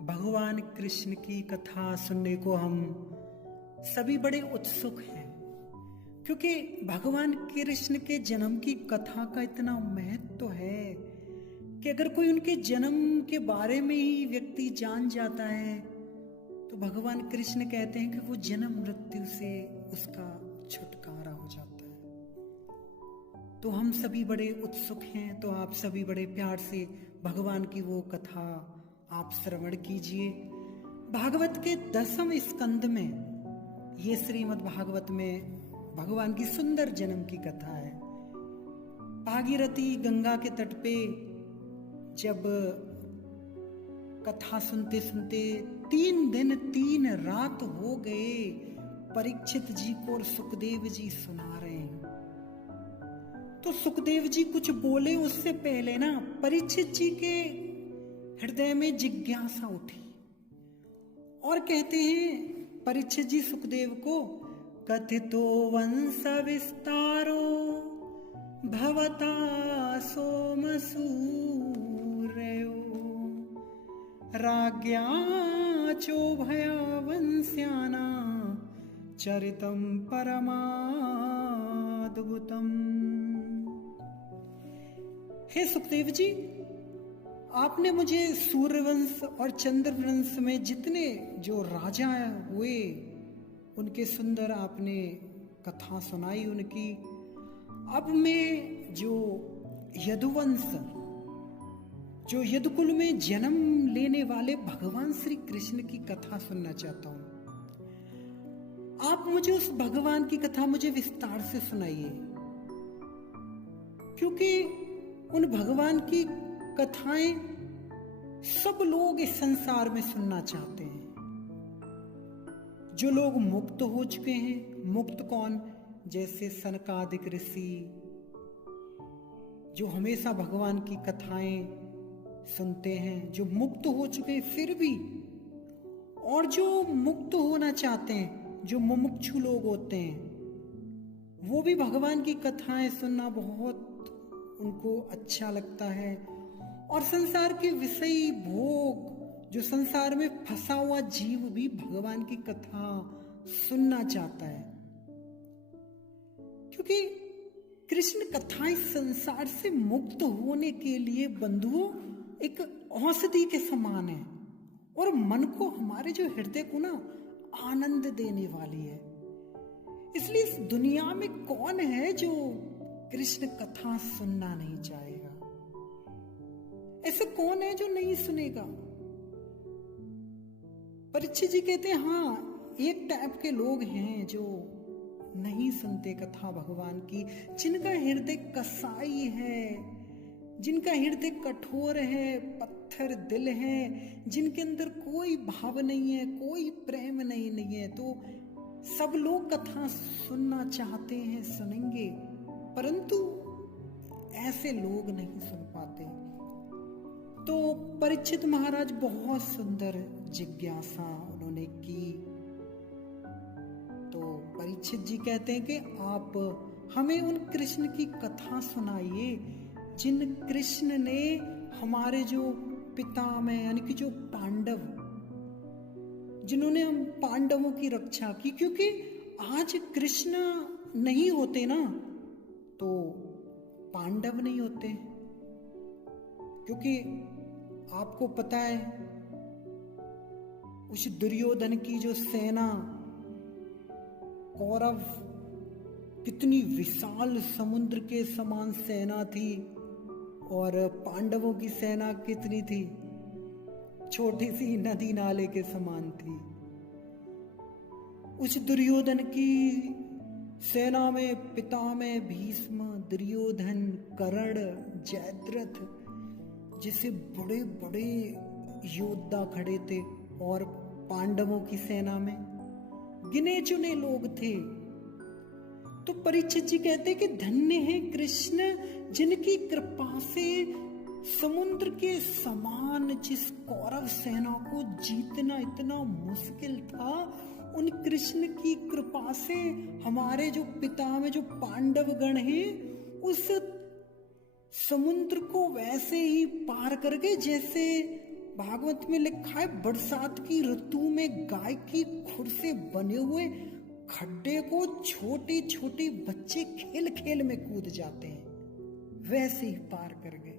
भगवान कृष्ण की कथा सुनने को हम सभी बड़े उत्सुक हैं, क्योंकि भगवान कृष्ण के जन्म की कथा का इतना महत्व है कि अगर कोई उनके जन्म के बारे में ही व्यक्ति जान जाता है तो भगवान कृष्ण कहते हैं कि वो जन्म मृत्यु से उसका छुटकारा हो जाता है। तो हम सभी बड़े उत्सुक हैं, तो आप सभी बड़े प्यार से भगवान की वो कथा आप श्रवण कीजिए। भागवत के 10वें स्कंद में ये श्रीमद् भागवत में भगवान की सुंदर जन्म की कथा है। भागीरथी गंगा के तट पे जब कथा सुनते सुनते 3 दिन 3 रात हो गए, परीक्षित जी को और सुखदेव जी सुना रहे हैं। तो सुखदेव जी कुछ बोले उससे पहले ना परीक्षित जी के हृदय में जिज्ञासा उठी और कहते हैं परीक्षित जी सुखदेव को, कथितो वंश विस्तारो भवता सोमसूर्यो राज्ञा चोभया वंश्याना चरितम परमाद्भुतम। हे सुखदेव जी, आपने मुझे सूर्यवंश और चंद्रवंश में जितने जो राजा हुए उनके सुंदर आपने कथा सुनाई उनकी। अब मैं जो यदुवंश, जो यदुकुल में जन्म लेने वाले भगवान श्री कृष्ण की कथा सुनना चाहता हूं। आप मुझे उस भगवान की कथा मुझे विस्तार से सुनाइए, क्योंकि उन भगवान की कथाएं सब लोग इस संसार में सुनना चाहते हैं। जो लोग मुक्त हो चुके हैं, मुक्त कौन, जैसे सनकादिक ऋषि जो हमेशा भगवान की कथाएं सुनते हैं, जो मुक्त हो चुके हैं फिर भी, और जो मुक्त होना चाहते हैं, जो मुमुक्षु लोग होते हैं, वो भी भगवान की कथाएं सुनना बहुत उनको अच्छा लगता है। और संसार के विषयी भोग, जो संसार में फंसा हुआ जीव भी भगवान की कथा सुनना चाहता है, क्योंकि कृष्ण कथाएं संसार से मुक्त होने के लिए बंधुओं एक औषधि के समान है और मन को, हमारे जो हृदय को ना आनंद देने वाली है। इसलिए इस दुनिया में कौन है जो कृष्ण कथा सुनना नहीं चाहेगा? ऐसे कौन है जो नहीं सुनेगा? परीक्षित जी कहते हैं हाँ, एक टाइप के लोग हैं जो नहीं सुनते कथा भगवान की, जिनका हृदय कसाई है, जिनका हृदय कठोर है, पत्थर दिल है, जिनके अंदर कोई भाव नहीं है, कोई प्रेम नहीं है। तो सब लोग कथा सुनना चाहते हैं, सुनेंगे, परंतु ऐसे लोग नहीं सुन पाते। तो परीक्षित महाराज बहुत सुंदर जिज्ञासा उन्होंने की। तो परीक्षित जी कहते हैं कि आप हमें उन कृष्ण की कथा सुनाइए जिन कृष्ण ने हमारे जो पिता में, यानी कि जो पांडव, जिन्होंने हम पांडवों की रक्षा की। क्योंकि आज कृष्ण नहीं होते ना तो पांडव नहीं होते, क्योंकि आपको पता है उस दुर्योधन की जो सेना, कौरव, कितनी विशाल समुद्र के समान सेना थी और पांडवों की सेना कितनी थी, छोटी सी नदी नाले के समान थी। उस दुर्योधन की सेना में पिता में भीष्म, दुर्योधन, कर्ण, जयद्रथ जैसे बड़े बड़े योद्धा खड़े थे, और पांडवों की सेना में गिने चुने लोग थे। तो परीक्षित जी कहते कि धन्य है कृष्ण जिनकी कृपा से समुद्र के समान जिस कौरव सेना को जीतना इतना मुश्किल था, उन कृष्ण की कृपा से हमारे जो पिता में जो पांडव गण हैं उस समुद्र को वैसे ही पार करके जैसे भागवत में लिखा है, बरसात की ऋतु में गाय की खुर से बने हुए खड्डे को छोटे छोटे बच्चे खेल खेल में कूद जाते हैं, वैसे ही पार कर गए।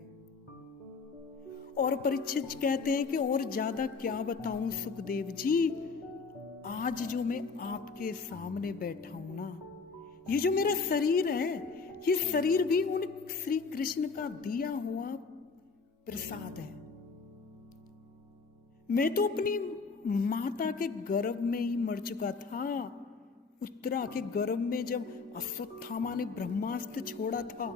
और परीक्षित कहते हैं कि और ज्यादा क्या बताऊं सुखदेव जी, आज जो मैं आपके सामने बैठा हूं ना, ये जो मेरा शरीर है, ये शरीर भी उन श्री कृष्ण का दिया हुआ प्रसाद है। मैं तो अपनी माता के गर्भ में ही मर चुका था, उत्तरा के गर्भ में जब अश्वत्थामा ने ब्रह्मास्त्र छोड़ा था।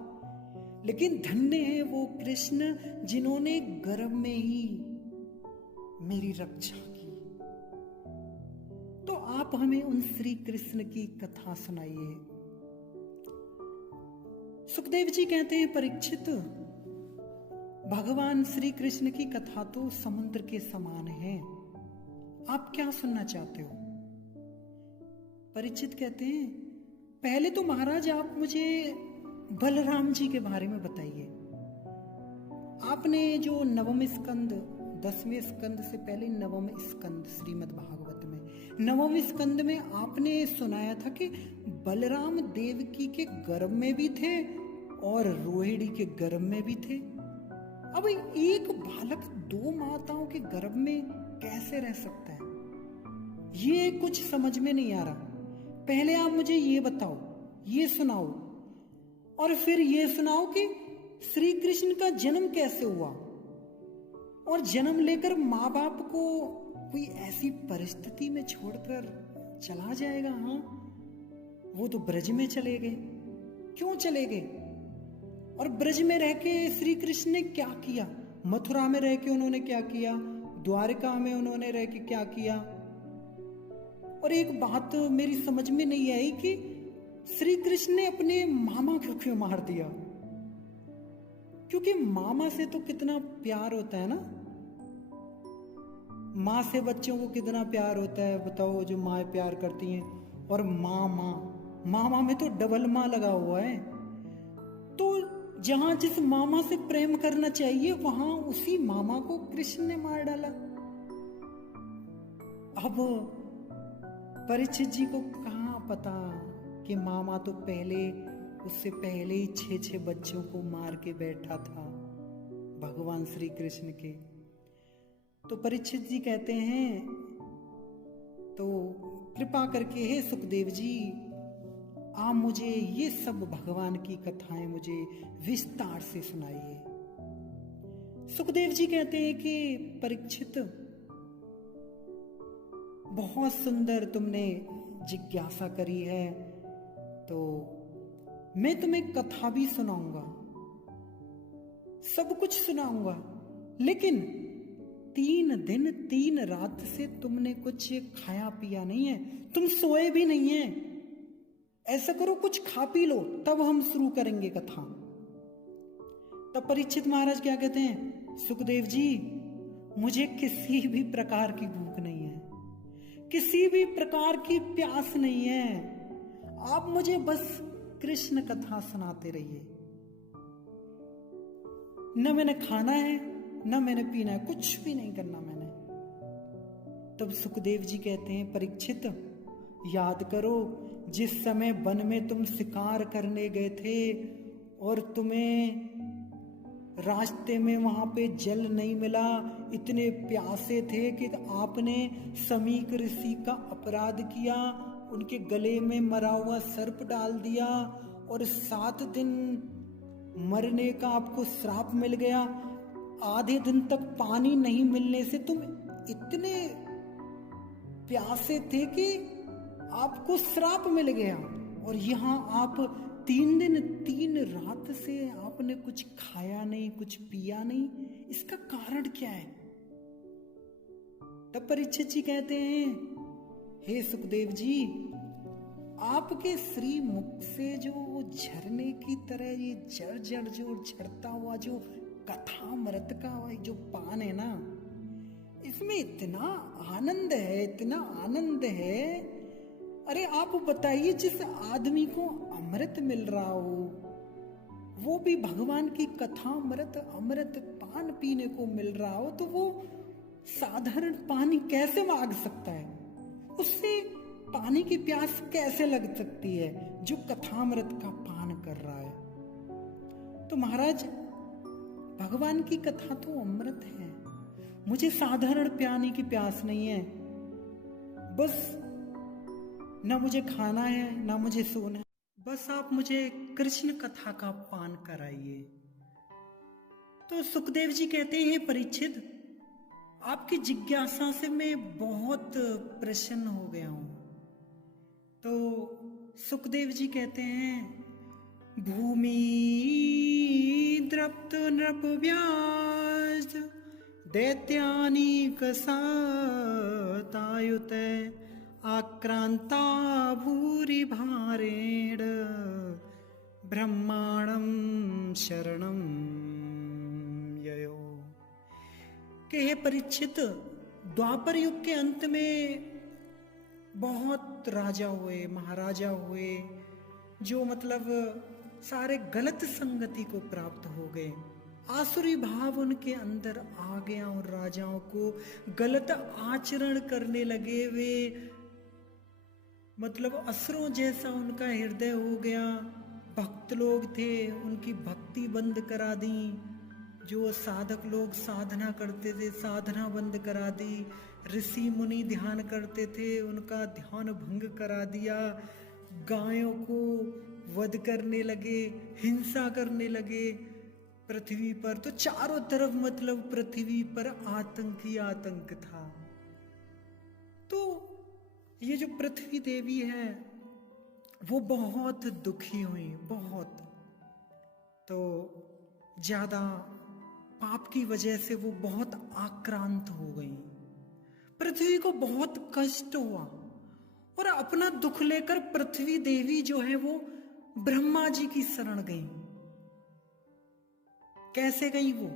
लेकिन धन्य है वो कृष्ण जिन्होंने गर्भ में ही मेरी रक्षा की। तो आप हमें उन श्री कृष्ण की कथा सुनाइए। सुखदेव जी कहते हैं, परीक्षित, भगवान श्री कृष्ण की कथा तो समुद्र के समान है, आप क्या सुनना चाहते हो? परीक्षित कहते हैं, पहले तो महाराज आप मुझे बलराम जी के बारे में बताइए। आपने जो नवम स्कंद, 10वें स्कंद से पहले नवम स्कंद श्रीमद् भागवत में, नवम स्कंद में आपने सुनाया था कि बलराम देवकी के गर्भ में भी थे और रोहिणी के गर्भ में भी थे। अब एक बालक दो माताओं के गर्भ में कैसे रह सकता है, ये कुछ समझ में नहीं आ रहा। पहले आप मुझे ये बताओ, ये सुनाओ, और फिर ये सुनाओ कि श्री कृष्ण का जन्म कैसे हुआ, और जन्म लेकर माँ बाप को कोई ऐसी परिस्थिति में छोड़कर चला जाएगा। हाँ, वो तो ब्रज में चले गए, क्यों चले गए? और ब्रज में रह के श्री कृष्ण ने क्या किया, मथुरा में रह के उन्होंने क्या किया, द्वारिका में उन्होंने रह के क्या किया? और एक बात मेरी समझ में नहीं आई कि श्री कृष्ण ने अपने मामा को क्यों मार दिया? क्योंकि मामा से तो कितना प्यार होता है ना, माँ से बच्चों को कितना प्यार होता है बताओ, जो माँ प्यार करती हैं। और मामा में तो डबल माँ लगा हुआ है। तो जहां जिस मामा से प्रेम करना चाहिए, वहां उसी मामा को कृष्ण ने मार डाला। अब परीक्षित जी को कहां पता कि मामा तो उससे पहले ही 6 बच्चों को मार के बैठा था भगवान श्री कृष्ण के। तो परीक्षित जी कहते हैं, तो कृपा करके हे सुखदेव जी, आप मुझे ये सब भगवान की कथाएं मुझे विस्तार से सुनाइए। सुखदेव जी कहते हैं कि परीक्षित, बहुत सुंदर तुमने जिज्ञासा करी है, तो मैं तुम्हें कथा भी सुनाऊंगा, सब कुछ सुनाऊंगा। लेकिन 3 दिन 3 रात से तुमने कुछ खाया पिया नहीं है, तुम सोए भी नहीं है। ऐसा करो, कुछ खा पी लो, तब हम शुरू करेंगे कथा। तब परीक्षित महाराज क्या कहते हैं, सुखदेव जी, मुझे किसी भी प्रकार की भूख नहीं है, किसी भी प्रकार की प्यास नहीं है, आप मुझे बस कृष्ण कथा सुनाते रहिए। न मैंने खाना है, न मैंने पीना है, कुछ भी नहीं करना मैंने। तब सुखदेव जी कहते हैं, परीक्षित, याद करो जिस समय वन में तुम शिकार करने गए थे और तुम्हें रास्ते में वहां पे जल नहीं मिला, इतने प्यासे थे कि आपने समीक ऋषि का अपराध किया, उनके गले में मरा हुआ सर्प डाल दिया और 7 दिन मरने का आपको श्राप मिल गया। आधे दिन तक पानी नहीं मिलने से तुम इतने प्यासे थे कि आपको श्राप मिल गया, और यहाँ आप 3 दिन 3 रात से आपने कुछ खाया नहीं, कुछ पिया नहीं, इसका कारण क्या है? तब परीक्षित जी कहते हैं, हे सुखदेव जी, आपके श्री मुख से जो झरने की तरह ये जड़ जो झरता हुआ जो कथामृत का जो पान है ना, इसमें इतना आनंद है, इतना आनंद है। अरे आप बताइए, जिस आदमी को अमृत मिल रहा हो, वो भी भगवान की कथामृत अमृत पान पीने को मिल रहा हो, तो वो साधारण पानी कैसे मांग सकता है? उससे पानी की प्यास कैसे लग सकती है जो कथामृत का पान कर रहा है? तो महाराज, भगवान की कथा तो अमृत है। मुझे साधारण पानी की प्यास नहीं है। बस ना मुझे खाना है ना मुझे सोना है, बस आप मुझे कृष्ण कथा का पान कराइए। तो सुखदेव जी कहते हैं, परीक्षित, आपकी जिज्ञासा से मैं बहुत प्रसन्न हो गया हूं। तो सुखदेव जी कहते हैं, भूमि द्रप्त नृप व्यास दैत्यानीक सातायुत आक्रांता भूरि भारेण ब्रह्माणं शरणं ययो। कि हे परीक्षित, द्वापर युग के अंत में बहुत राजा हुए, महाराजा हुए, जो मतलब सारे गलत संगति को प्राप्त हो गए। आसुरी भाव उनके अंदर आ गया और राजाओं को गलत आचरण करने लगे। वे मतलब असुरों जैसा उनका हृदय हो गया। भक्त लोग थे, उनकी भक्ति बंद करा दी। जो साधक लोग साधना करते थे, साधना बंद करा दी। ऋषि मुनि ध्यान करते थे, उनका ध्यान भंग करा दिया। गायों को वध करने लगे, हिंसा करने लगे पृथ्वी पर। तो चारों तरफ मतलब पृथ्वी पर आतंक ही आतंक था। तो ये जो पृथ्वी देवी है वो बहुत दुखी हुई, बहुत। तो ज्यादा पाप की वजह से वो बहुत आक्रांत हो गई। पृथ्वी को बहुत कष्ट हुआ और अपना दुख लेकर पृथ्वी देवी जो है वो ब्रह्मा जी की शरण गई। कैसे गई वो?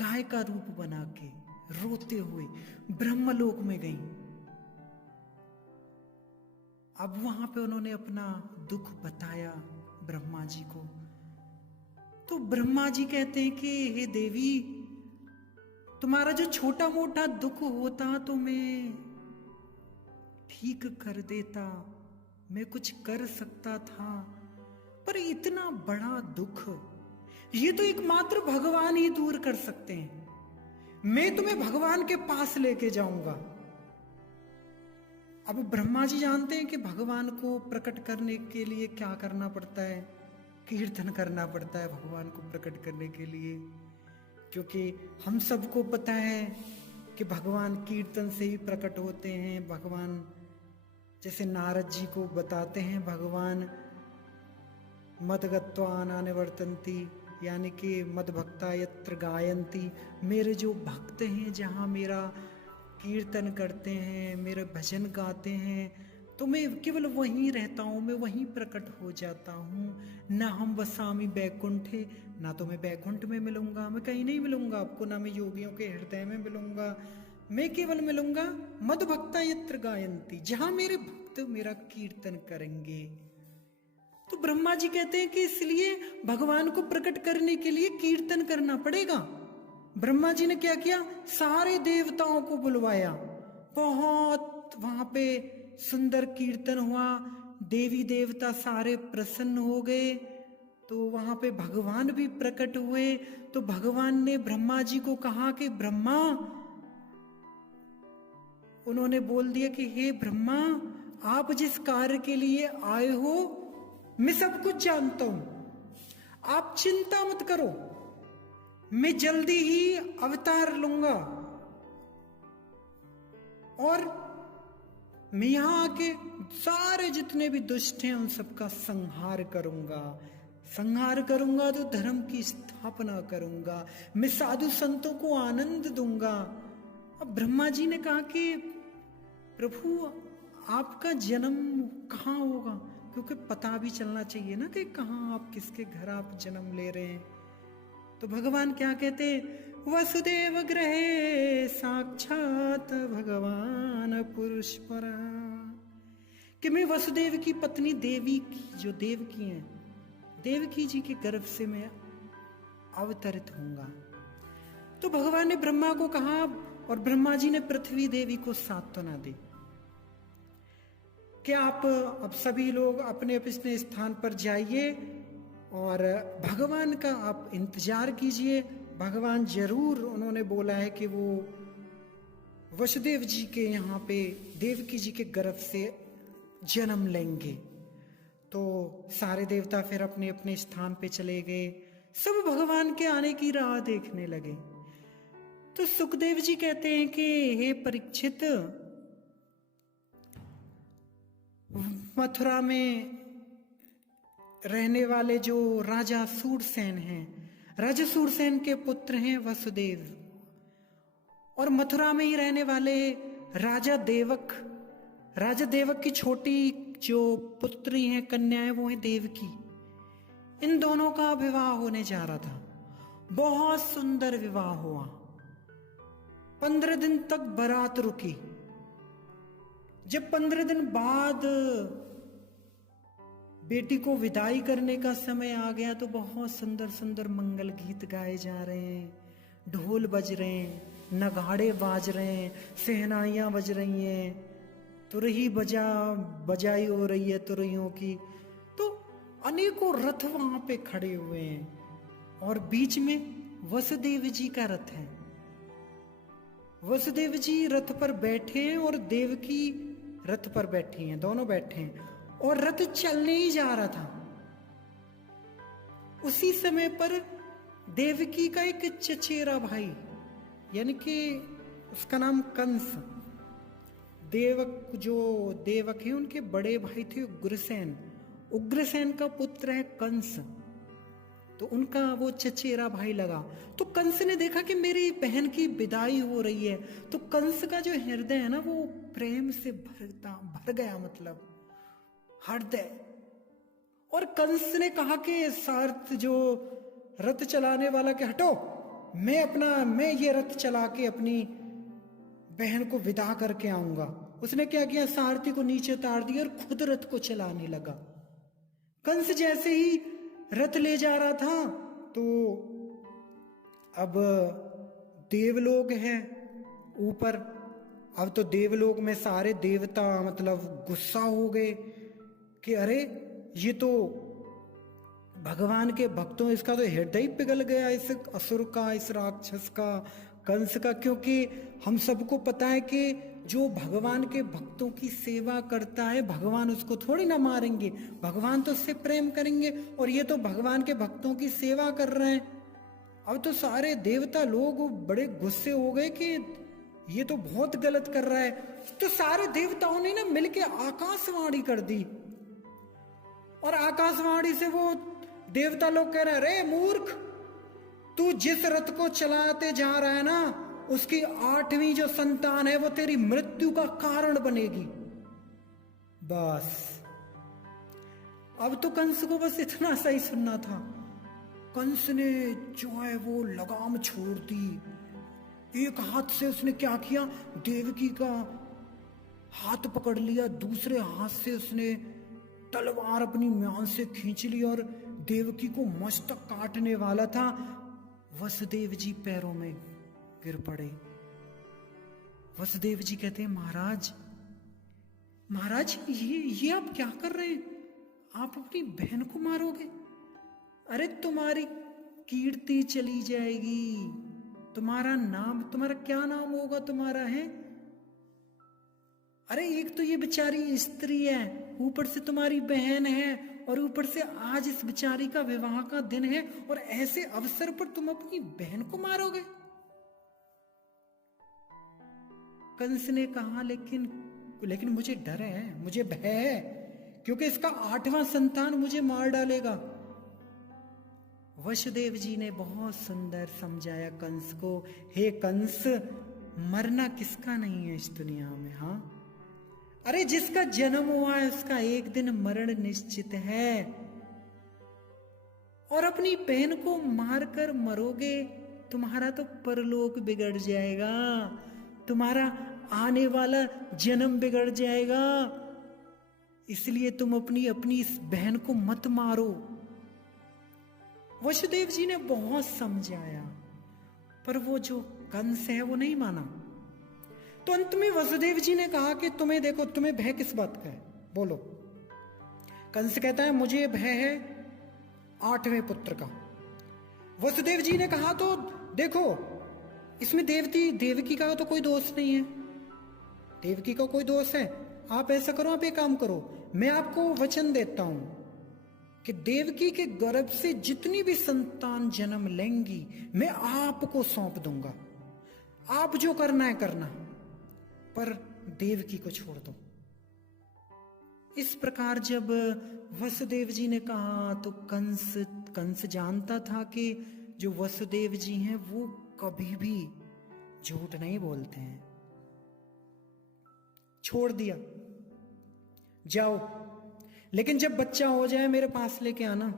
गाय का रूप बना के रोते हुए ब्रह्मलोक में गई। अब वहां पे उन्होंने अपना दुख बताया ब्रह्मा जी को। तो ब्रह्मा जी कहते हैं कि हे देवी, तुम्हारा जो छोटा मोटा दुख होता तो मैं ठीक कर देता, मैं कुछ कर सकता था, पर इतना बड़ा दुख ये तो एकमात्र भगवान ही दूर कर सकते हैं। मैं तुम्हें भगवान के पास लेके जाऊंगा। अब ब्रह्मा जी जानते हैं कि भगवान को प्रकट करने के लिए क्या करना पड़ता है, कीर्तन करना पड़ता है भगवान को प्रकट करने के लिए। क्योंकि हम सबको पता है कि भगवान कीर्तन से ही प्रकट होते हैं। भगवान जैसे नारद जी को बताते हैं, भगवान मदगत्वा निवर्तन्ति, यानी कि मद भक्ता यत्र गायन्ति, मेरे जो भक्त हैं जहाँ मेरा कीर्तन करते हैं, मेरे भजन गाते हैं, तो मैं केवल वहीं रहता हूँ, मैं वहीं प्रकट हो जाता हूँ। ना हम वसामी बैकुंठे, ना तो मैं बैकुंठ में मिलूंगा, मैं कहीं नहीं मिलूंगा आपको, ना मैं योगियों के हृदय में मिलूंगा। मैं केवल मिलूंगा मद भक्ता यत्र गायन्ति, जहां मेरे भक्त मेरा कीर्तन करेंगे। तो ब्रह्मा जी कहते हैं कि इसलिए भगवान को प्रकट करने के लिए कीर्तन करना पड़ेगा। ब्रह्मा जी ने क्या किया? सारे देवताओं को बुलवाया। बहुत वहां पे सुंदर कीर्तन हुआ, देवी देवता सारे प्रसन्न हो गए। तो वहां पे भगवान भी प्रकट हुए। तो भगवान ने ब्रह्मा जी को कहा कि ब्रह्मा, उन्होंने बोल दिया कि हे ब्रह्मा, आप जिस कार्य के लिए आए हो मैं सब कुछ जानता हूं, आप चिंता मत करो, मैं जल्दी ही अवतार लूंगा और मैं यहां आके सारे जितने भी दुष्ट हैं उन सबका संहार करूंगा। संहार करूंगा तो धर्म की स्थापना करूंगा, मैं साधु संतों को आनंद दूंगा। अब ब्रह्मा जी ने कहा कि प्रभु आपका जन्म कहाँ होगा, क्योंकि पता भी चलना चाहिए ना कि कहाँ आप, किसके घर आप जन्म ले रहे हैं। तो भगवान क्या कहते हैं? वसुदेव गृहे साक्षात भगवान पुरुष पर, कि मैं वसुदेव की पत्नी देवी की, जो देवकी हैं, देवकी जी के गर्भ से मैं अवतरित होऊंगा। तो भगवान ने ब्रह्मा को कहा, और ब्रह्मा जी ने पृथ्वी देवी को साथ तो ना दी कि आप अब सभी लोग अपने अपने स्थान पर जाइए और भगवान का आप इंतजार कीजिए, भगवान जरूर, उन्होंने बोला है कि वो वसुदेव जी के यहाँ पे देवकी जी के गर्भ से जन्म लेंगे। तो सारे देवता फिर अपने अपने स्थान पे चले गए, सब भगवान के आने की राह देखने लगे। तो सुखदेव जी कहते हैं कि हे परीक्षित, मथुरा में रहने वाले जो राजा सूरसेन हैं, राजा सूरसेन के पुत्र हैं वसुदेव, और मथुरा में ही रहने वाले राजा देवक की छोटी जो पुत्री हैं, कन्या है, वो है देवकी। इन दोनों का विवाह होने जा रहा था। बहुत सुंदर विवाह हुआ। 15 दिन तक बारात रुकी। जब 15 दिन बाद बेटी को विदाई करने का समय आ गया तो बहुत सुंदर सुंदर मंगल गीत गाए जा रहे हैं, ढोल बज रहे हैं, नगाड़े बाज रहे हैं, शहनाइयां बज रही हैं, तुरही बजाई हो रही है तुरहियों की। तो अनेकों रथ वहां पे खड़े हुए हैं और बीच में वसुदेव जी का रथ है। वसुदेव जी रथ पर बैठे हैं और देवकी रथ पर बैठी हैं, दोनों बैठे हैं और रथ चलने ही जा रहा था। उसी समय पर देवकी का एक चचेरा भाई, यानी कि उसका नाम कंस, देवक है उनके बड़े भाई थे उग्रसेन, उग्रसेन का पुत्र है कंस। तो उनका वो चचेरा भाई लगा। तो कंस ने देखा कि मेरी बहन की विदाई हो रही है, तो कंस का जो हृदय है ना वो प्रेम से भर गया, मतलब हृदय। और कंस ने कहा कि सारथ जो रथ चलाने वाला के हटो, मैं ये रथ चला के अपनी बहन को विदा करके आऊंगा। उसने क्या किया, सारथी को नीचे उतार दिया और खुद रथ को चलाने लगा। कंस जैसे ही रथ ले जा रहा था तो अब देवलोक है ऊपर। अब तो देवलोक में सारे देवता मतलब गुस्सा हो गए कि अरे ये तो भगवान के भक्तों, इसका तो हृदय ही पिघल गया, इस असुर का, इस राक्षस का, कंस का। क्योंकि हम सबको पता है कि जो भगवान के भक्तों की सेवा करता है भगवान उसको थोड़ी ना मारेंगे, भगवान तो उससे प्रेम करेंगे। और ये तो भगवान के भक्तों की सेवा कर रहे हैं। अब तो सारे देवता लोग बड़े गुस्से हो गए कि ये तो बहुत गलत कर रहा है। तो सारे देवताओं ने ना मिलके आकाशवाणी कर दी और आकाशवाणी से वो देवता लोग कह रहे हैं, अरे मूर्ख, तू जिस रथ को चलाते जा रहा है ना, उसकी 8वीं जो संतान है वो तेरी मृत्यु का कारण बनेगी। बस अब तो कंस को बस इतना सही सुनना था। कंस ने जो है वो लगाम छोड़ दी। एक हाथ से उसने क्या किया, देवकी का हाथ पकड़ लिया, दूसरे हाथ से उसने तलवार अपनी म्यान से खींच ली और देवकी को मस्तक काटने वाला था। वसुदेव जी पैरों में गिर पड़े। वसुदेव जी कहते हैं, महाराज ये आप क्या कर रहे हैं? आप अपनी बहन को मारोगे? अरे तुम्हारी कीर्ति चली जाएगी, तुम्हारा क्या नाम होगा तुम्हारा, है? अरे एक तो ये बेचारी स्त्री है, ऊपर से तुम्हारी बहन है, और ऊपर से आज इस बेचारी का विवाह का दिन है, और ऐसे अवसर पर तुम अपनी बहन को मारोगे? कंस ने कहा, लेकिन मुझे डर है, मुझे भय है, क्योंकि इसका 8वां संतान मुझे मार डालेगा। वसुदेव जी ने बहुत सुंदर समझाया कंस को, हे कंस, मरना किसका नहीं है इस दुनिया में, हाँ? अरे जिसका जन्म हुआ है उसका एक दिन मरण निश्चित है, और अपनी बहन को मारकर मरोगे, तुम्हारा तो परलोक बिगड़ जाएगा, तुम्हारा आने वाला जन्म बिगड़ जाएगा। इसलिए तुम अपनी इस बहन को मत मारो। वसुदेव जी ने बहुत समझाया, पर वो जो कंस है वो नहीं माना। तो अंत में वसुदेव जी ने कहा कि तुम्हें देखो, तुम्हें भय किस बात का है, बोलो। कंस कहता है मुझे भय है 8वें पुत्र का। वसुदेव जी ने कहा तो देखो, इसमें देवकी का तो कोई दोष नहीं है, देवकी का कोई दोष है। आप ऐसा करो, आप एक काम करो, मैं आपको वचन देता हूं कि देवकी के गर्भ से जितनी भी संतान जन्म लेंगी मैं आपको सौंप दूंगा, आप जो करना है करना, पर देवकी को छोड़ दो। इस प्रकार जब वसुदेव जी ने कहा तो कंस जानता था कि जो वसुदेव जी हैं वो कभी भी झूठ नहीं बोलते हैं। छोड़ दिया, जाओ, लेकिन जब बच्चा हो जाए मेरे पास लेके आना।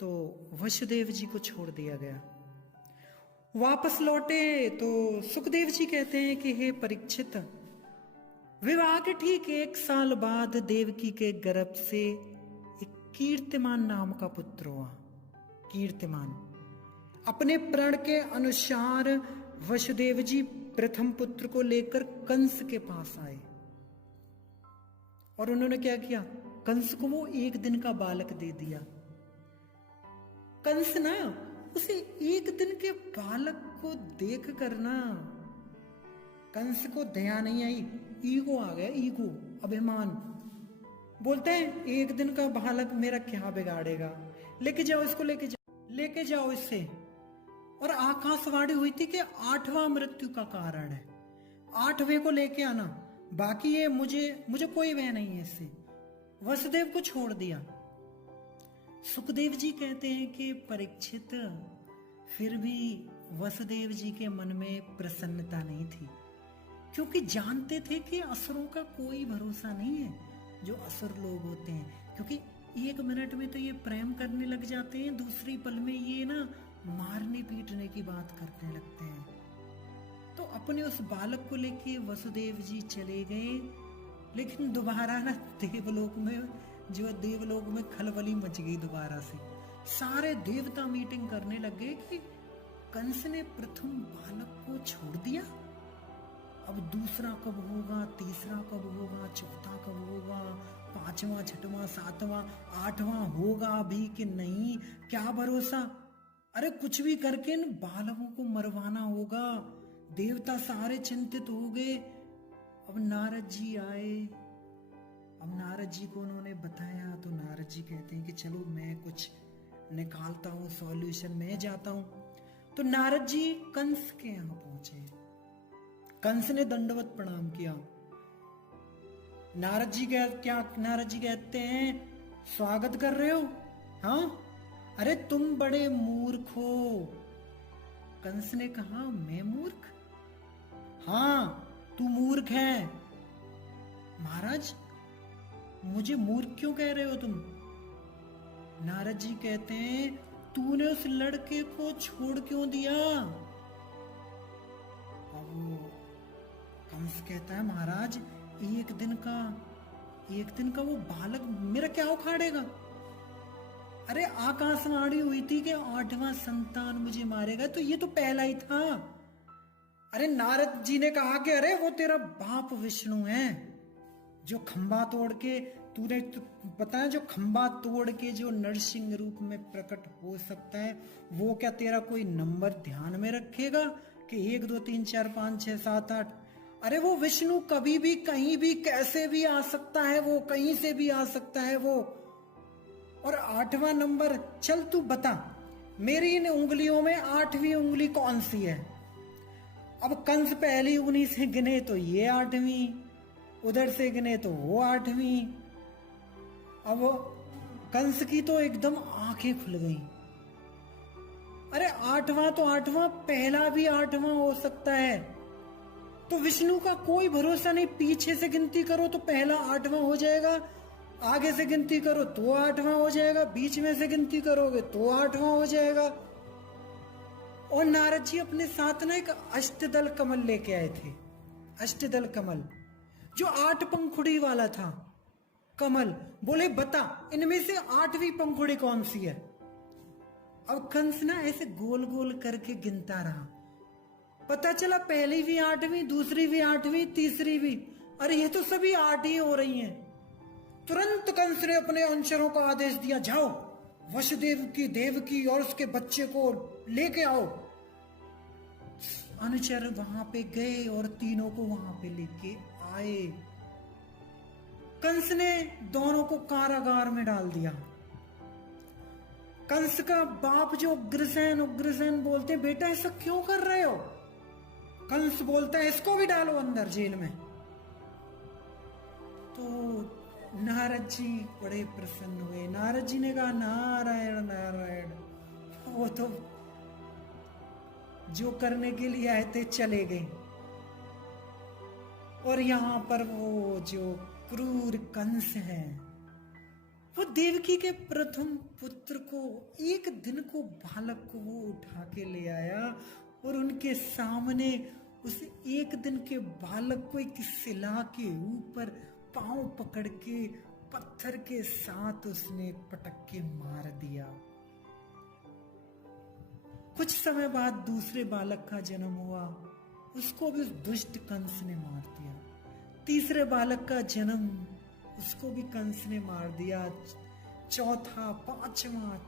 तो वसुदेव जी को छोड़ दिया गया। वापस लौटे तो सुखदेव जी कहते हैं कि हे परीक्षित, विवाह के ठीक 1 साल बाद देवकी के गर्भ से एक कीर्तिमान नाम का पुत्र हुआ। कीर्तिमान अपने प्रण के अनुसार वसुदेव जी प्रथम पुत्र को लेकर कंस के पास आए और उन्होंने क्या किया, कंस को वो 1 दिन का बालक दे दिया। कंस ना उसे 1 दिन के बालक को देख कर ना, कंस को दया नहीं आई, ईगो आ गया, ईगो, अभिमान। बोलते हैं 1 दिन का बालक मेरा क्या बिगाड़ेगा, लेके जाओ इसको, लेके जाओ इससे। और आकाशवाणी हुई थी कि 8वां मृत्यु का कारण है, 8वें को लेके आना, बाकी ये मुझे कोई भय नहीं है इससे। वसुदेव को छोड़ दिया। सुखदेव जी कहते हैं कि परीक्षित, फिर भी वसुदेव जी के मन में प्रसन्नता नहीं थी, क्योंकि जानते थे कि असुरों का कोई भरोसा नहीं है, जो असुर लोग होते हैं, क्योंकि 1 मिनट में तो ये प्रेम करने लग जाते हैं, दूसरी पल में ये ना मारने पीटने की बात करने लगते हैं। तो अपने उस बालक को लेके वसुदेव जी चले गए, लेकिन दोबारा ना देवलोक में खलबली मच गई दोबारा से। सारे देवता मीटिंग करने लग गए कि कंस ने प्रथम बालक को छोड़ दिया, अब दूसरा कब होगा, तीसरा कब होगा, चौथा कब होगा, 5वां, 6वां, 7वां, 8वां होगा भी कि नहीं, क्या भरोसा। अरे कुछ भी करके इन बालकों को मरवाना होगा। देवता सारे चिंतित हो गए। अब नारद जी आए, अब नारद जी को उन्होंने बताया तो नारद जी कहते हैं कि चलो मैं कुछ निकालता हूं सॉल्यूशन, मैं जाता हूं। तो नारद जी कंस के यहां पहुंचे। कंस ने दंडवत प्रणाम किया। नारद जी कहते हैं स्वागत कर रहे हो? हाँ, अरे तुम बड़े मूर्ख हो। कंस ने कहा मैं मूर्ख? हाँ, तू मूर्ख है। महाराज, मुझे मूर्ख क्यों कह रहे हो तुम? नारद जी कहते हैं तूने उस लड़के को छोड़ क्यों दिया? अब कंस कहता है महाराज, एक दिन का वो बालक मेरा क्या उखाड़ेगा? अरे आकाशवाणी हुई थी कि 8वां संतान मुझे मारेगा, तो ये तो पहला ही था। अरे नारद जी ने कहा कि अरे वो तेरा बाप विष्णु है, जो खंबा तोड़ के तूने बताया, जो खंबा तोड़ के जो नरसिंह रूप में प्रकट हो सकता है, वो क्या तेरा कोई नंबर ध्यान में रखेगा कि 1 2 3 4 5 6 7 8? अरे वो विष्णु कभी भी कहीं भी कैसे भी आ सकता है, वो कहीं से भी आ सकता है वो। और 8वां नंबर, चल तू बता, मेरी इन उंगलियों में 8वीं उंगली कौन सी है? अब कंस पहली उंगली से गिने तो ये 8वीं, उधर से गिने तो वो 8वीं। अब कंस की तो एकदम आंखें खुल गई। अरे 8वां तो 8वां, पहला भी 8वां हो सकता है। तो विष्णु का कोई भरोसा नहीं, पीछे से गिनती करो तो पहला 8वां हो जाएगा, आगे से गिनती करो तो 8वां हो जाएगा, बीच में से गिनती करोगे तो 8वां हो जाएगा। और नारद जी अपने साथ ना एक अष्टदल कमल लेके आए थे। अष्टदल कमल जो 8 पंखुड़ी वाला था कमल। बोले बता, इनमें से 8वीं पंखुड़ी कौन सी है? अब कंस ना ऐसे गोल गोल करके गिनता रहा, पता चला पहली भी 8वीं, दूसरी भी 8वीं, तीसरी भी, अरे ये तो सभी 8 ही हो रही हैं। तुरंत कंस ने अपने अनुचरों को आदेश दिया, जाओ वसुदेव की, देवकी और उसके बच्चे को लेके आओ। अनुचर वहां पे गए और तीनों को वहां पे लेके आए। कंस ने दोनों को कारागार में डाल दिया। कंस का बाप जो उग्रसेन बोलते हैं, बेटा ऐसा क्यों कर रहे हो? कंस बोलता है, इसको भी डालो अंदर जेल में। तो नारद जी बड़े प्रसन्न हुए। नारद जी ने कहा, नारायण नारायण, वो तो जो करने के लिए आए थे चले गए। और यहां पर वो जो क्रूर कंस है, वो देवकी के प्रथम पुत्र को, एक दिन को बालक को वो उठा के ले आया और उनके सामने उस एक दिन के बालक को एक शिला के ऊपर पांव पकड़ के पत्थर के साथ उसने पटक के मार दिया। कुछ समय बाद दूसरे बालक का जन्म हुआ, उसको भी उस दुष्ट कंस ने मार दिया। तीसरे बालक का जन्म, उसको भी कंस ने मार दिया। चौथा, पांचवा,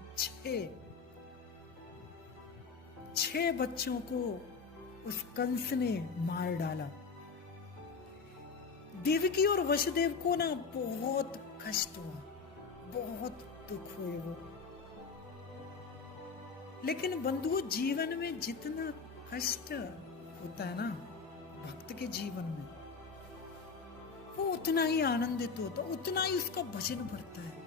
छह बच्चों को उस कंस ने मार डाला। देवकी और वसुदेव को ना बहुत कष्ट हुआ, बहुत दुख हुए वो। लेकिन बंधुओं, जीवन में जितना कष्ट होता है ना भक्त के जीवन में, वो उतना ही आनंदित होता, उतना ही उसका भजन बढ़ता है।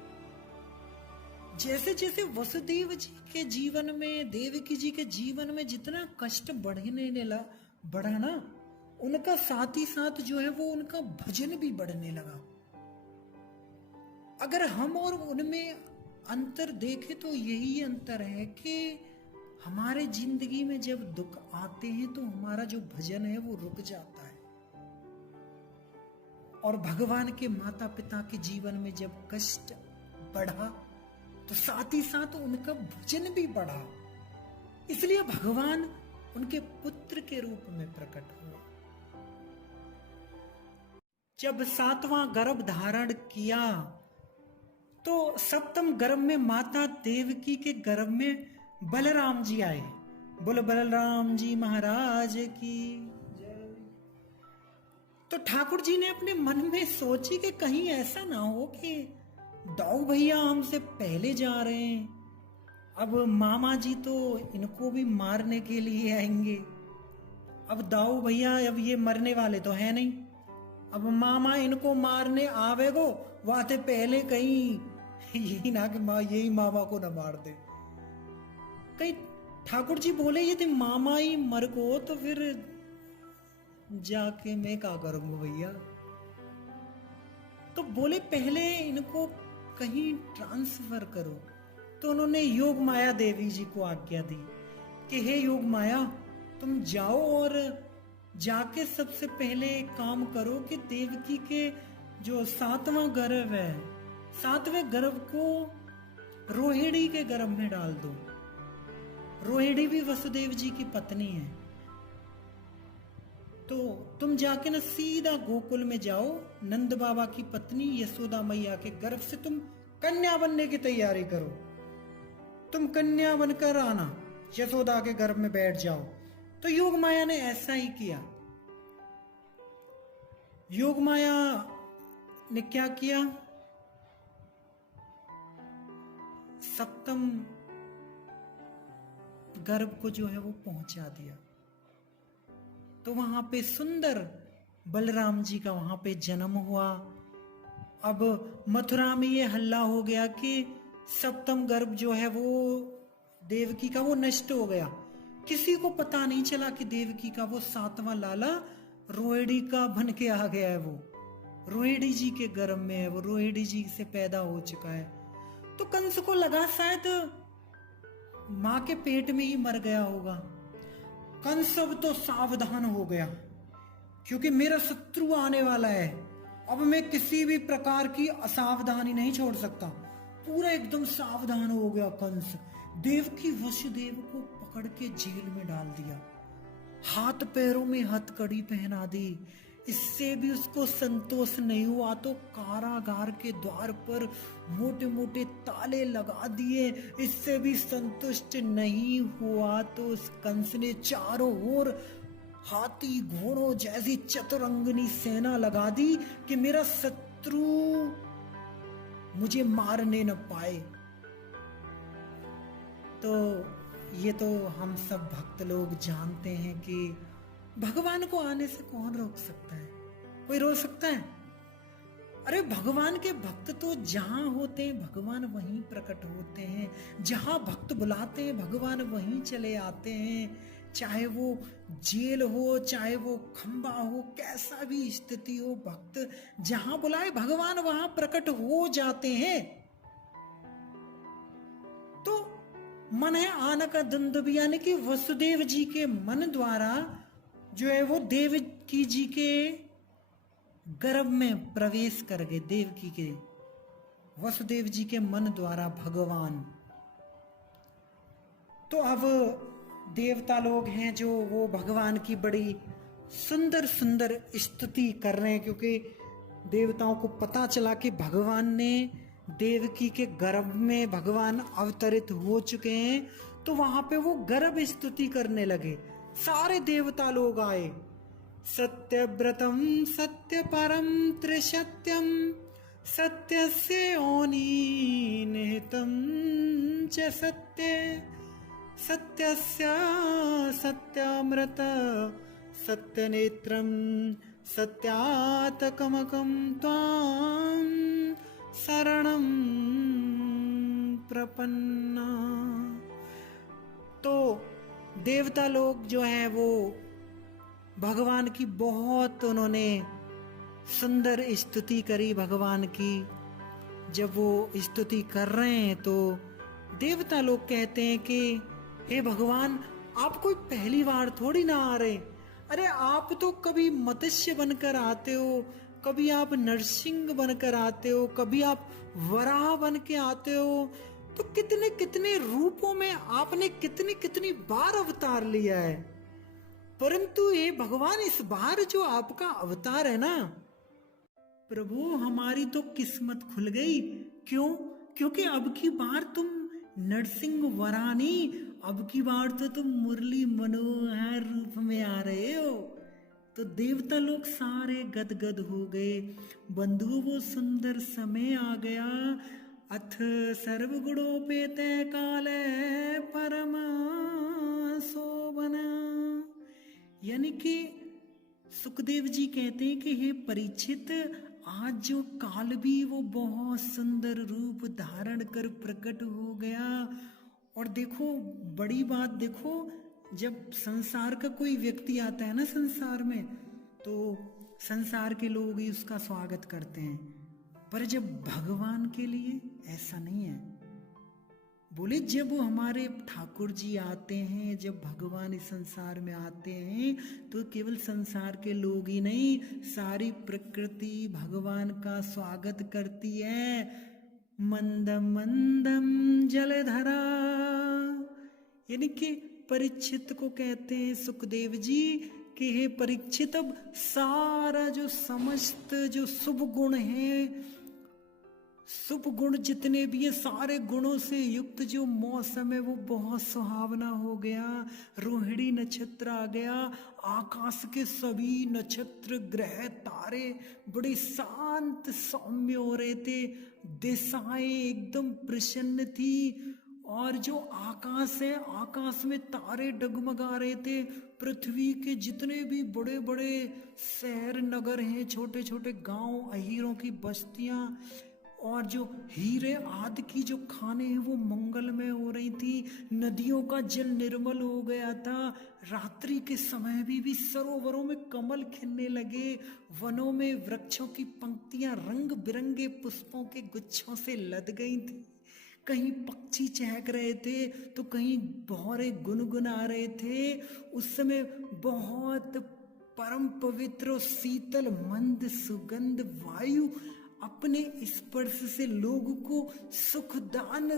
जैसे जैसे वसुदेव जी के जीवन में, देवकी जी के जीवन में जितना कष्ट बढ़ा ना, उनका साथ ही साथ जो है वो उनका भजन भी बढ़ने लगा। अगर हम और उनमें अंतर देखें तो यही अंतर है कि हमारे जिंदगी में जब दुख आते हैं तो हमारा जो भजन है वो रुक जाता है, और भगवान के माता पिता के जीवन में जब कष्ट बढ़ा तो साथ ही साथ उनका भजन भी बढ़ा। इसलिए भगवान उनके पुत्र के रूप में प्रकट हुए। जब 7वां गर्भ धारण किया तो सप्तम गर्भ में माता देवकी के गर्भ में बलराम जी आए। बोलो बलराम जी महाराज की जय। तो ठाकुर जी ने अपने मन में सोची कि कहीं ऐसा ना हो कि दाऊ भैया हमसे पहले जा रहे हैं, अब मामा जी तो इनको भी मारने के लिए आएंगे। अब दाऊ भैया अब ये मरने वाले तो है नहीं, अब मामा इनको मारने आवेगो वाते पहले कहीं यही ना कि यही मामा को ना मार दे। कहीं ठाकुर जी बोले यदि मामा ही मर गो तो फिर जाके मैं क्या करूंगा भैया। तो बोले पहले इनको कहीं ट्रांसफर करो। तो उन्होंने योग माया देवी जी को आज्ञा दी कि हे योग माया, तुम जाओ और जाके सबसे पहले एक काम करो कि देवकी के जो 7वां गर्भ है, 7वें गर्भ को रोहिणी के गर्भ में डाल दो। रोहिणी भी वसुदेव जी की पत्नी है। तो तुम जाके ना सीधा गोकुल में जाओ, नंद बाबा की पत्नी यशोदा मैया के गर्भ से तुम कन्या बनने की तैयारी करो। तुम कन्या बनकर आना, यशोदा के गर्भ में बैठ जाओ। तो योग माया ने ऐसा ही किया। योग माया ने क्या किया, सप्तम गर्भ को जो है वो पहुंचा दिया। तो वहां पे सुंदर बलराम जी का वहां पे जन्म हुआ। अब मथुरा में ये हल्ला हो गया कि सप्तम गर्भ जो है वो देवकी का वो नष्ट हो गया। किसी को पता नहीं चला कि देवकी का वो 7वां लाला रोहिणी का बन के आ गया है। वो रोहिणी जी के गर्भ में है, वो रोहिणी जी से पैदा हो चुका है। तो कंस को लगा शायद मां के पेट में ही मर गया होगा। कंस अब तो सावधान हो गया, क्योंकि मेरा शत्रु आने वाला है। अब मैं किसी भी प्रकार की असावधानी नहीं छोड़ सकता। पूरा एकदम सावधान हो गया कंस। देवकी वसुदेव को पकड़ के जेल में डाल दिया। हाथ पैरों में हथकड़ी पहना दी। इससे भी उसको संतोष नहीं हुआ तो कारागार के द्वार पर मोटे मोटे ताले लगा दिए। इससे भी संतुष्ट नहीं हुआ तो उस कंस ने चारों ओर हाथी घोड़ों जैसी चतुरंगनी सेना लगा दी कि मेरा शत्रु मुझे मारने न पाए। तो ये तो हम सब भक्त लोग जानते हैं कि भगवान को आने से कौन रोक सकता है? कोई रोक सकता है? अरे भगवान के भक्त तो जहां होते हैं भगवान वहीं प्रकट होते हैं। जहां भक्त बुलाते हैं भगवान वहीं चले आते हैं। चाहे वो जेल हो, चाहे वो खंबा हो, कैसा भी स्थिति हो, भक्त जहां बुलाए भगवान वहां प्रकट हो जाते हैं। तो मन है आनक दुंदुभि, यानी कि वसुदेव जी के मन द्वारा जो है वो देवकी जी के गर्भ में प्रवेश कर गए। देवकी के वसुदेव जी के मन द्वारा भगवान। तो अब देवता लोग हैं जो वो भगवान की बड़ी सुंदर सुंदर स्तुति कर रहे हैं, क्योंकि देवताओं को पता चला कि भगवान ने देवकी के गर्भ में भगवान अवतरित हो चुके हैं। तो वहां पे वो गर्भ स्तुति करने लगे। सारे देवता लोग आए। सत्यव्रतम सत्य परम त्रिसत्यम सत्यस्य ओनि निहितम च सत्य सत्यस्य सत्यामृत सत्यनेत्रम सत्यातकमकं त्वां शरणं प्रपन्ना। तो देवता लोग जो हैं वो भगवान की बहुत उन्होंने सुंदर स्तुति करी भगवान की। जब वो स्तुति कर रहे हैं तो देवता लोग कहते हैं कि हे भगवान, आप कोई पहली बार थोड़ी ना आ रहे। अरे आप तो कभी मत्स्य बनकर आते हो, कभी आप नरसिंह बनकर आते हो, कभी आप वराह बन के आते हो। तो कितने कितने रूपों में आपने कितनी कितनी बार अवतार लिया है। परंतु ये भगवान इस बार जो आपका अवतार है ना प्रभु, हमारी तो किस्मत खुल गई। क्यों? क्योंकि अब की बार तुम नरसिंह वरानी, अब की बार तो तुम मुरली मनोहर रूप में आ रहे हो। तो देवता लोग सारे गदगद हो गए। बंधु वो सुंदर समय आ गया। अथ सर्वगुणोपेते काले परम शोभना। यानी कि सुखदेव जी कहते हैं कि हे परीक्षित, आज जो काल भी वो बहुत सुंदर रूप धारण कर प्रकट हो गया। और देखो बड़ी बात, देखो जब संसार का कोई व्यक्ति आता है ना संसार में, तो संसार के लोग ही उसका स्वागत करते हैं। पर जब भगवान के लिए ऐसा नहीं है। बोले जब हमारे ठाकुर जी आते हैं, जब भगवान इस संसार में आते हैं, तो केवल संसार के लोग ही नहीं, सारी प्रकृति भगवान का स्वागत करती है। मंदम मंदम जलधरा, यानी कि परीक्षित को कहते हैं सुखदेव जी कि हे परीक्षित, अब सारा जो समस्त जो शुभ गुण है, शुभ गुण जितने भी है, सारे गुणों से युक्त जो मौसम है वो बहुत सुहावना हो गया। रोहिणी नक्षत्र आ गया। आकाश के सभी नक्षत्र ग्रह तारे बड़े शांत सौम्य हो रहे थे। दिशाएं एकदम प्रसन्न थी। और जो आकाश है, आकाश में तारे डगमगा रहे थे। पृथ्वी के जितने भी बड़े बड़े शहर नगर हैं, छोटे छोटे गांव, अहीरों की बस्तियां और जो हीरे आदि की जो खाने हैं वो मंगलमय हो रही थी। नदियों का जल निर्मल हो गया था। रात्रि के समय भी सरोवरों में कमल खिलने लगे। वनों में वृक्षों की पंक्तियां रंग बिरंगे पुष्पों के गुच्छों से लद गई थी। कहीं पक्षी चहक रहे थे तो कहीं भौरे गुनगुना रहे थे। उस समय बहुत परम पवित्र और शीतल मंद सुगंध वायु अपने स्पर्श से लोगों को सुखदान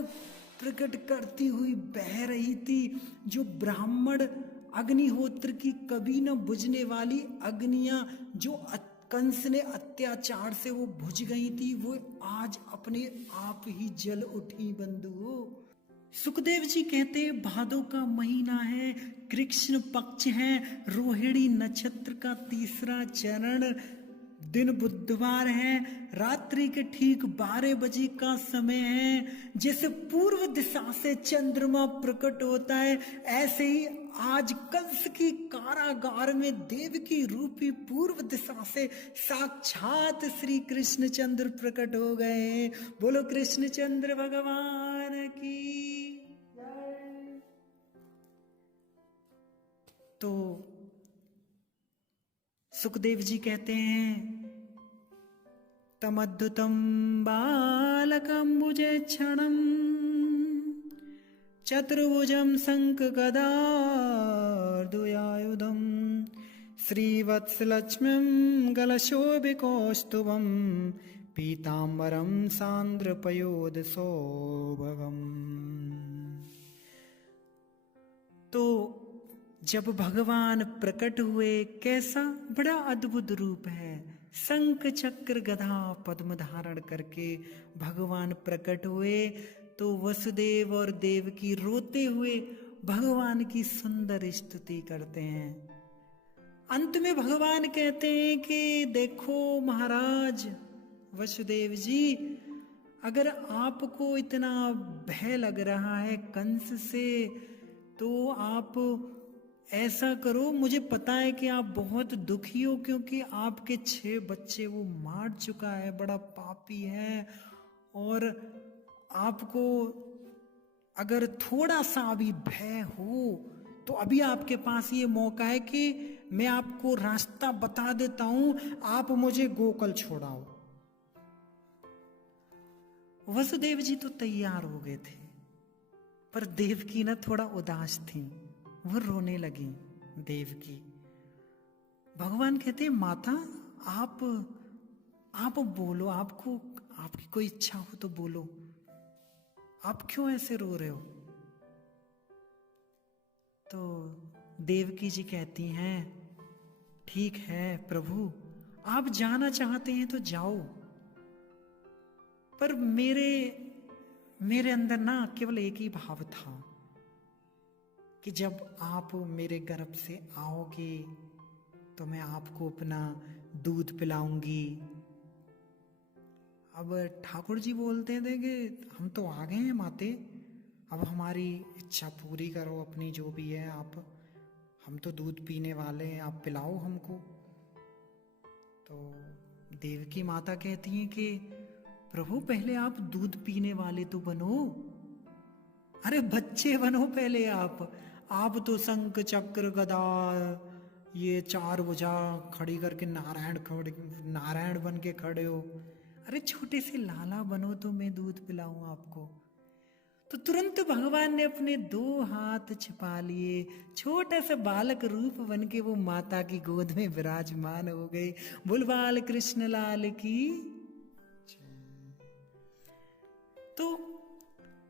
प्रकट करती हुई बह रही थी। जो ब्राह्मण अग्निहोत्र की कभी न बुझने वाली अग्नियां जो कंस ने अत्याचार से वो बुझ गई थी, वो आज अपने आप ही जल उठी बंधु। सुखदेव जी कहते हैं भादो का महीना है, कृष्ण पक्ष है, रोहिणी नक्षत्र का तीसरा चरण, दिन बुधवार है, रात्रि के ठीक 12 बजे का समय है। जैसे पूर्व दिशा से चंद्रमा प्रकट होता है, ऐसे ही आज कंस की कारागार में देव की रूपी पूर्व दिशा से साक्षात श्री कृष्णचंद्र प्रकट हो गए। बोलो कृष्णचंद्र भगवान की जय। तो सुखदेव जी कहते हैं तमद्भुतं बालकम्बुजे क्षणं चतुर्भुजं शङ्खगदार्धुयायुधं श्रीवत्सलक्ष्मीं गलशोभिकौस्तुभं पीताम्बरं सान्द्रपयोधसौभगम्। तो जब भगवान प्रकट हुए, कैसा बड़ा अद्भुत रूप है। शंख चक्र गदा पद्म धारण करके भगवान प्रकट हुए, तो वसुदेव और देवकी रोते हुए भगवान की सुंदर स्तुति करते हैं। अंत में भगवान कहते हैं कि देखो महाराज वसुदेव जी, अगर आपको इतना भय लग रहा है कंस से, तो आप ऐसा करो, मुझे पता है कि आप बहुत दुखी हो, क्योंकि आपके 6 बच्चे वो मार चुका है, बड़ा पापी है, और आपको अगर थोड़ा सा भी भय हो तो अभी आपके पास ये मौका है कि मैं आपको रास्ता बता देता हूं, आप मुझे गोकुल छोड़ाओ। वसुदेव जी तो तैयार हो गए थे, पर देवकी ना थोड़ा उदास थी, वो रोने लगी देवकी। भगवान कहते हैं माता आप बोलो, आपकी कोई इच्छा हो तो बोलो, आप क्यों ऐसे रो रहे हो। तो देवकी जी कहती हैं ठीक है प्रभु, आप जाना चाहते हैं तो जाओ, पर मेरे अंदर ना केवल एक ही भाव था कि जब आप मेरे गर्भ से आओगे तो मैं आपको अपना दूध पिलाऊंगी। अब ठाकुर जी बोलते थे कि हम तो आ गए हैं माते, अब हमारी इच्छा पूरी करो अपनी जो भी है, हम तो दूध पीने वाले हैं, आप पिलाओ हमको। तो देवकी माता कहती हैं कि प्रभु पहले आप दूध पीने वाले तो बनो, अरे बच्चे बनो पहले आप तो शंख चक्र गदा ये 4 भुजा खड़ी करके नारायण बन के खड़े हो, अरे छोटे से लाला बनो तो मैं दूध पिलाऊं आपको। तो तुरंत भगवान ने अपने 2 हाथ छिपा लिए, छोटा सा बालक रूप बन के वो माता की गोद में विराजमान हो गए। बुलबाल कृष्ण लाल की। तो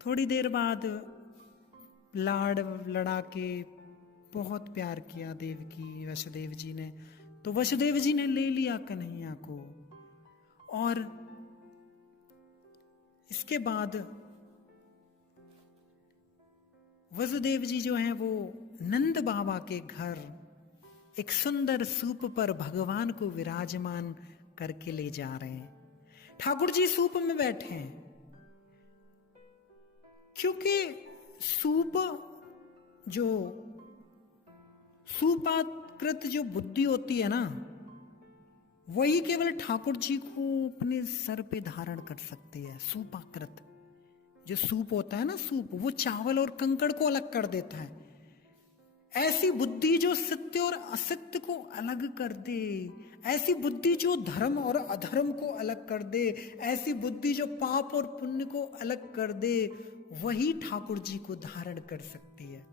थोड़ी देर बाद लड़ा के बहुत प्यार किया देवकी वसुदेव जी ने, तो वसुदेव जी ने ले लिया कन्हैया को। और इसके बाद वसुदेव जी जो हैं वो नंद बाबा के घर एक सुंदर सूप पर भगवान को विराजमान करके ले जा रहे हैं। ठाकुर जी सूप में बैठे हैं, क्योंकि सूपाकृत जो बुद्धि होती है ना, वही केवल ठाकुर जी को अपने सर पे धारण कर सकती है। सूपाकृत जो सूप होता है ना, सूप वो चावल और कंकड़ को अलग कर देता है। ऐसी बुद्धि जो सत्य और असत्य को अलग कर दे, ऐसी बुद्धि जो धर्म और अधर्म को अलग कर दे, ऐसी बुद्धि जो पाप और पुण्य को अलग कर दे, वही ठाकुर जी को धारण कर सकती है।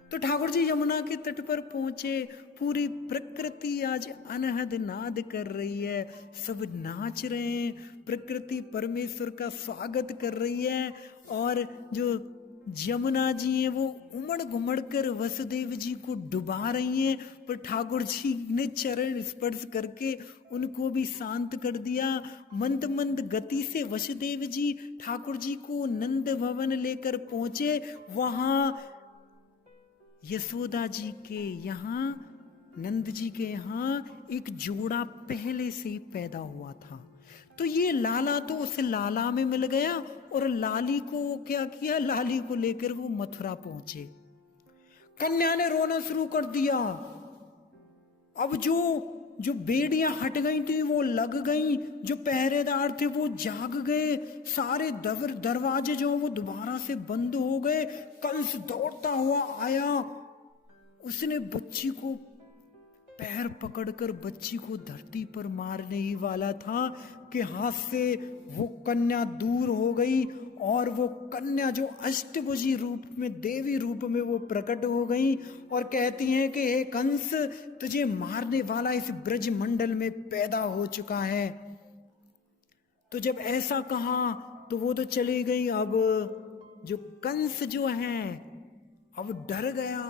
तो ठाकुर जी यमुना के तट पर पहुंचे, पूरी प्रकृति आज अनहद नाद कर रही है, सब नाच रहे हैं, प्रकृति परमेश्वर का स्वागत कर रही है। और जो जमुना जी हैं वो उमड़ घुमड़ कर वसुदेव जी को डुबा रही हैं, पर ठाकुर जी ने चरण स्पर्श करके उनको भी शांत कर दिया। मंद मंद गति से वसुदेव जी ठाकुर जी को नंद भवन लेकर पहुंचे। वहां यशोदा जी के यहाँ, नंद जी के यहाँ एक जोड़ा पहले से ही पैदा हुआ था। तो ये लाला तो उस लाला में मिल गया और लाली को वो क्या किया, लाली को लेकर वो मथुरा पहुंचे। कन्या ने रोना शुरू कर दिया। अब जो बेड़ियां हट गई थी वो लग गई, जो पहरेदार थे वो जाग गए, सारे दरवाजे जो वो दोबारा से बंद हो गए। कंस दौड़ता हुआ आया, उसने बच्ची को पैर पकड़कर बच्ची को धरती पर मारने ही वाला था कि हाथ से वो कन्या दूर हो गई और वो कन्या जो अष्टभुजी रूप में, देवी रूप में वो प्रकट हो गई और कहती हैं कि हे कंस, तुझे मारने वाला इस ब्रज मंडल में पैदा हो चुका है। तो जब ऐसा कहा तो वो तो चली गई। अब जो कंस जो है अब डर गया।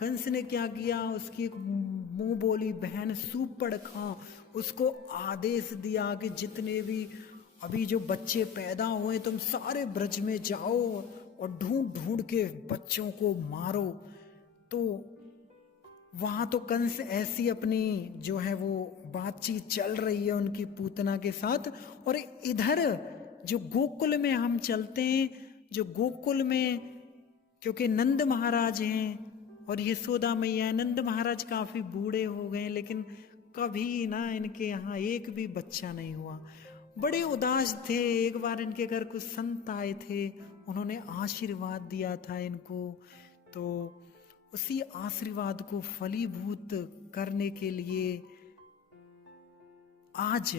कंस ने क्या किया, उसकी एक मुंह बोली बहन सूर्पणखा, उसको आदेश दिया कि जितने भी अभी जो बच्चे पैदा हुए तुम सारे ब्रज में जाओ और ढूंढ ढूंढ के बच्चों को मारो। तो वहां तो कंस ऐसी अपनी जो है वो बातचीत चल रही है उनकी पूतना के साथ। और इधर जो गोकुल में हम चलते हैं, जो गोकुल में क्योंकि नंद महाराज हैं और यशोदा मैया, नंद महाराज काफी बूढ़े हो गए लेकिन कभी ना इनके यहाँ एक भी बच्चा नहीं हुआ। बड़े उदास थे। एक बार इनके घर कुछ संत आए थे, उन्होंने आशीर्वाद दिया था इनको, तो उसी आशीर्वाद को फलीभूत करने के लिए आज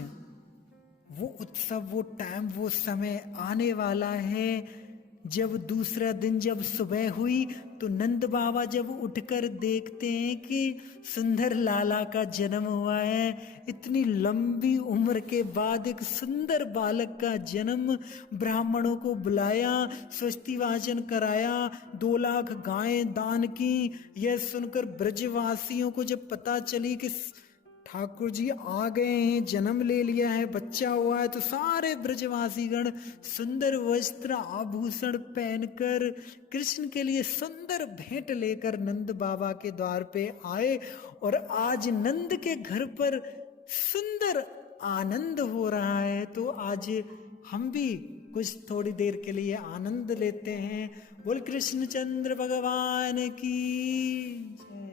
वो उत्सव, वो टाइम, वो समय आने वाला है जब दूसरा दिन जब सुबह हुई तो नंद बाबा जब उठकर देखते हैं कि सुंदर लाला का जन्म हुआ है। इतनी लंबी उम्र के बाद एक सुंदर बालक का जन्म, ब्राह्मणों को बुलाया, स्वस्ति वाचन कराया, 2 लाख गायें दान की। यह सुनकर ब्रजवासियों को जब पता चली कि ठाकुर जी आ गए हैं, जन्म ले लिया है, बच्चा हुआ है, तो सारे ब्रजवासी गण सुंदर वस्त्र आभूषण पहनकर कृष्ण के लिए सुंदर भेंट लेकर नंद बाबा के द्वार पे आए। और आज नंद के घर पर सुंदर आनंद हो रहा है। तो आज हम भी कुछ थोड़ी देर के लिए आनंद लेते हैं। बोल कृष्णचंद्र भगवान की जय।